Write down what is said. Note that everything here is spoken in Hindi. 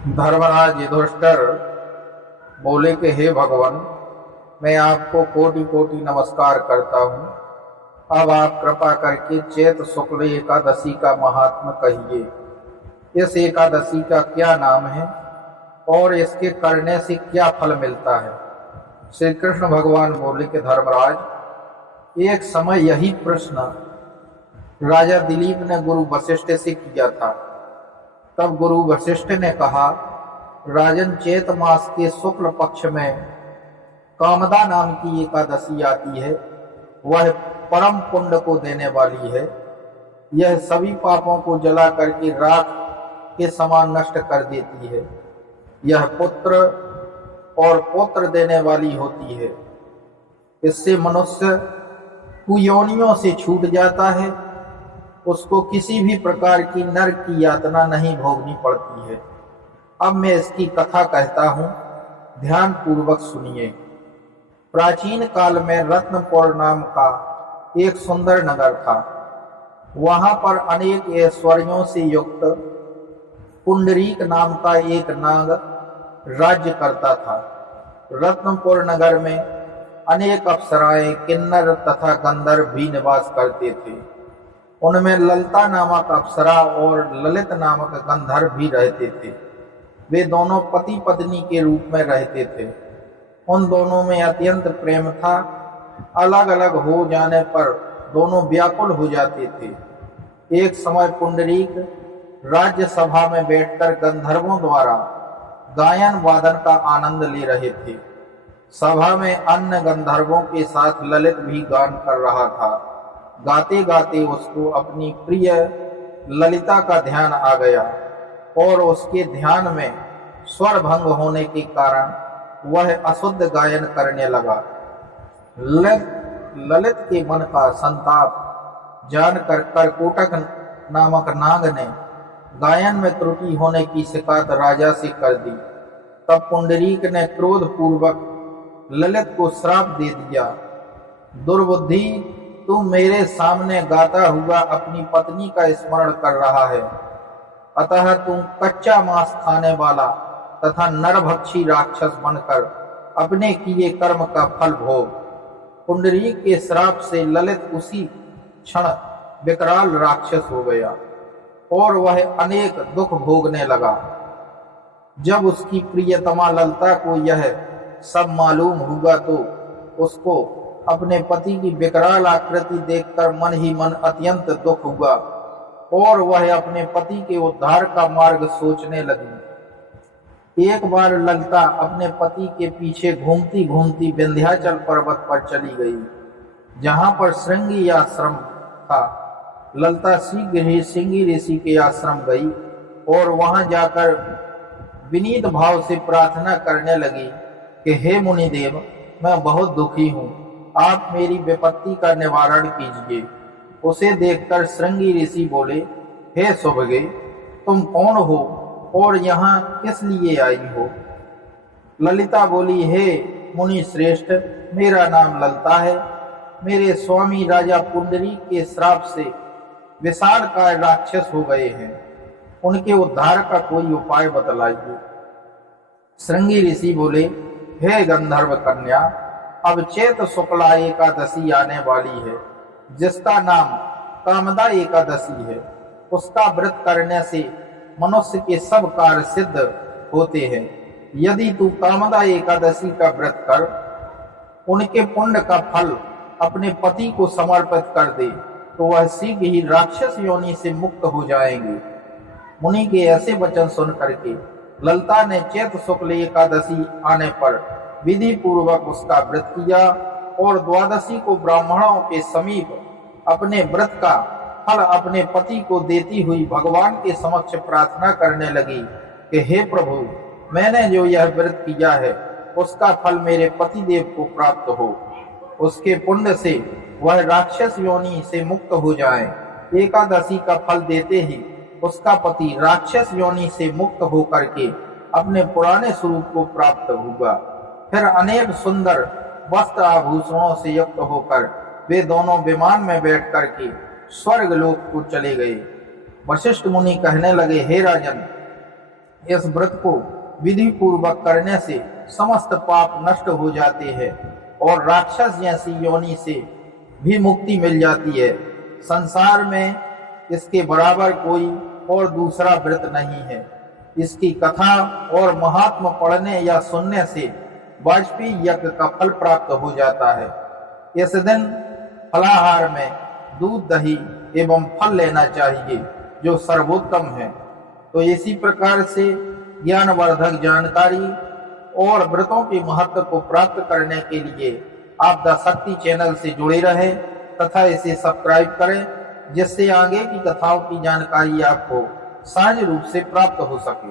धर्मराज युधिष्ठिर बोले कि हे भगवान, मैं आपको कोटि कोटि नमस्कार करता हूँ। अब आप कृपा करके चैत शुक्ल एकादशी का महात्म्य कहिए। इस एकादशी का क्या नाम है और इसके करने से क्या फल मिलता है। श्री कृष्ण भगवान बोले कि धर्मराज, एक समय यही प्रश्न राजा दिलीप ने गुरु वशिष्ठ से किया था। तब गुरु वशिष्ठ ने कहा, राजन, चैत मास के शुक्ल पक्ष में कामदा नाम की एकादशी आती है। वह परम पुण्य को देने वाली है। यह सभी पापों को जला करके राख के समान नष्ट कर देती है। यह पुत्र और पौत्र देने वाली होती है। इससे मनुष्य कुयोनियों से छूट जाता है। उसको किसी भी प्रकार की नरक की यातना नहीं भोगनी पड़ती है। अब मैं इसकी कथा कहता हूँ, ध्यान पूर्वक सुनिए। प्राचीन काल में रत्नपुर नाम का एक सुंदर नगर था। वहां पर अनेक ऐश्वर्यों से युक्त पुंडरीक नाम का एक नाग राज्य करता था। रत्नपुर नगर में अनेक अप्सराएं, किन्नर तथा गंधर्व भी निवास करते थे। उनमें ललिता नामक अप्सरा और ललित नामक गंधर्व भी रहते थे। वे दोनों पति पत्नी के रूप में रहते थे। उन दोनों में अत्यंत प्रेम था। अलग अलग हो जाने पर दोनों व्याकुल हो जाते थे। एक समय पुंडरीक राज्य सभा में बैठकर गंधर्वों द्वारा गायन वादन का आनंद ले रहे थे। सभा में अन्य गंधर्वों के साथ ललित भी गान कर रहा था। गाते गाते उसको अपनी प्रिय ललिता का ध्यान आ गया और उसके ध्यान में स्वर भंग होने के कारण वह अशुद्ध गायन करने लगा। ललित के मन का संताप जानकर करकोटक नामक नाग ने गायन में त्रुटि होने की शिकायत राजा से कर दी। तब पुंडरीक ने क्रोध पूर्वक ललित को श्राप दे दिया, दुर्बुद्धि, तू मेरे सामने गाता हुआ अपनी पत्नी का स्मरण कर रहा है, अतः तू कच्चा मांस खाने वाला तथा नरभक्षी राक्षस बनकर अपने किए कर्म का फल भोग। पुंडरीक के श्राप से ललित उसी क्षण विकराल राक्षस हो गया और वह अनेक दुख भोगने लगा। जब उसकी प्रियतमा ललिता को यह सब मालूम हुआ तो उसको अपने पति की विकराल आकृति देखकर मन ही मन अत्यंत दुख हुआ और वह अपने पति के उद्धार का मार्ग सोचने लगी। एक बार ललिता अपने पति के पीछे घूमती घूमती विंध्याचल पर्वत पर चली गई, जहां पर श्रृंगी आश्रम था। ललिता शीघ्र ही श्रृंगी ऋषि के आश्रम गई और वहां जाकर विनीत भाव से प्रार्थना करने लगी कि हे मुनिदेव, मैं बहुत दुखी हूँ, आप मेरी विपत्ति का निवारण कीजिए। उसे देखकर श्रृंगी ऋषि बोले, हे सुभगे, तुम कौन हो और यहाँ किस लिए आई हो। ललिता बोली, हे मुनि श्रेष्ठ, मेरा नाम ललिता है। मेरे स्वामी राजा पुंडरीक के श्राप से विशालकाय राक्षस हो गए हैं। उनके उद्धार का कोई उपाय बतलाइए। श्रृंगी ऋषि बोले, हे गंधर्व कन्या, अब चैत शुक्ला एकादशी आने वाली है, जिसका नाम कामदा एकादशी है। उसका व्रत करने से मनुष्य के सब कार्य सिद्ध होते हैं। यदि तू कामदा एकादशी का व्रत कर उनके पुण्य का फल अपने पति को समर्पित कर दे तो वह शीघ्र ही राक्षस योनि से मुक्त हो जाएंगे। मुनि के ऐसे वचन सुन करके ललिता ने चैत शुक्ल एकादशी आने पर विधि पूर्वक उसका व्रत किया और द्वादशी को ब्राह्मणों के समीप अपने व्रत का फल अपने पति को देती हुई भगवान के समक्ष प्रार्थना करने लगी कि हे प्रभु, मैंने जो यह व्रत किया है उसका फल मेरे पति देव को प्राप्त हो। उसके पुण्य से वह राक्षस योनि से मुक्त हो जाए। एकादशी का फल देते ही उसका पति राक्षस योनि से मुक्त होकर के अपने पुराने स्वरूप को प्राप्त हुआ। फिर अनेक सुंदर वस्त्र आभूषणों से युक्त होकर वे दोनों विमान में बैठ करके स्वर्ग लोक को चले गए। वशिष्ठ मुनि कहने लगे, हे राजन, इस व्रत को विधि पूर्वक करने से समस्त पाप नष्ट हो जाते हैं और राक्षस जैसी योनि से भी मुक्ति मिल जाती है। संसार में इसके बराबर कोई और दूसरा व्रत नहीं है। इसकी कथा और महात्म पढ़ने या सुनने से वाजपेयी यज्ञ का फल प्राप्त हो जाता है। इस दिन फलाहार में दूध, दही एवं फल लेना चाहिए जो सर्वोत्तम है। तो इसी प्रकार से ज्ञानवर्धक जानकारी और व्रतों के महत्व को प्राप्त करने के लिए आप द शक्ति चैनल से जुड़े रहे तथा इसे सब्सक्राइब करें, जिससे आगे की कथाओं की जानकारी आपको सहज रूप से प्राप्त हो सके।